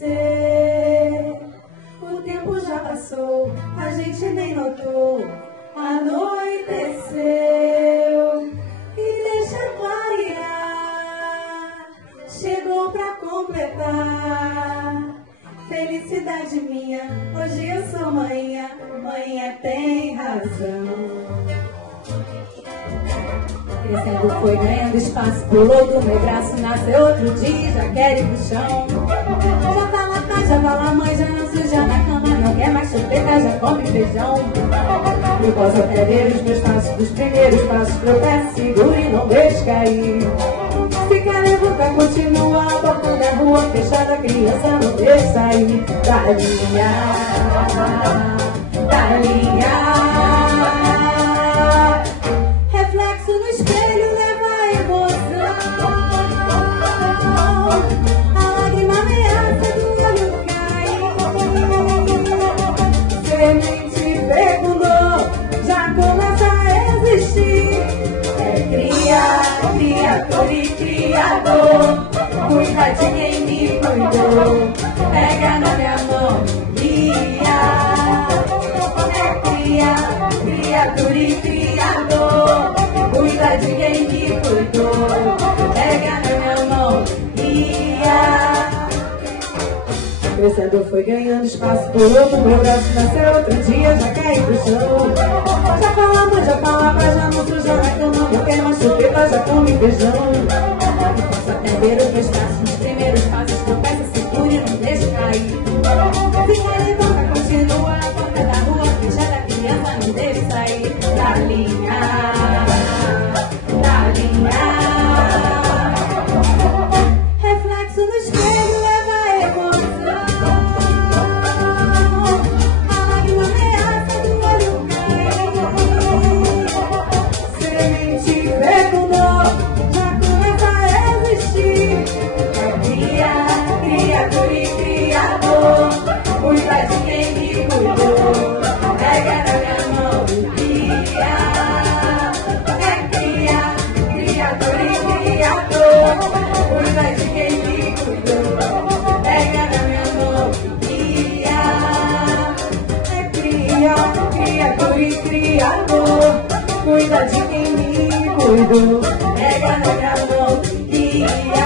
você. O tempo já passou, a gente nem notou. Anoiteceu e deixa clarear. Chegou pra completar. Felicidade minha, hoje eu sou manhã. Manhã tem razão. Crescendo foi ganhando espaço, pulou do meu braço, nasceu outro dia, já quer ir pro chão. Já fala pai, já fala mãe, já não suja na cama, não quer mais chupeta, já come feijão. Eu posso até ver os meus passos, dos primeiros passos, tropeço, seguro e não deixe cair. Se quer levantar, continua, a porta da rua fechada, a criança não deixa sair. Da linha, da linha. Reflexo no espelho leva a emoção. A lágrima ameaça do olho cai. Semente fecundou, já começa a existir. É criador e criador. Cuida de quem me cuidou. Pega na minha mão, guia. É criador e criador. Cuida de quem me cuidou. Pega na minha mão, guia. Crescendo foi ganhando espaço, pulou pro meu braço, nasceu outro dia, já caiu pro chão. Já fala mãe, já fala pai, já não suja na cama, não quer mais chupeta, já come feijão. Posso até ver os meus passos, os primeiros passos, tropeça, segura e não deixa cair. Fica levanta, continua, a porta da rua fechada, a criança não deixa sair. Da linha, da linha. Reflexo no espelho leva a emoção. A lágrima ameaça do olho cai. Semente fecundou, já começa a existir. É criador e criador. Cuida de quem me cuidou. Pega na minha mão e guia. É criador e criador. Cuida de quem me cuidou. Pega na minha mão e guia. É criador e criador. Cuida de quem me cuidou. Pega na minha mão e guia.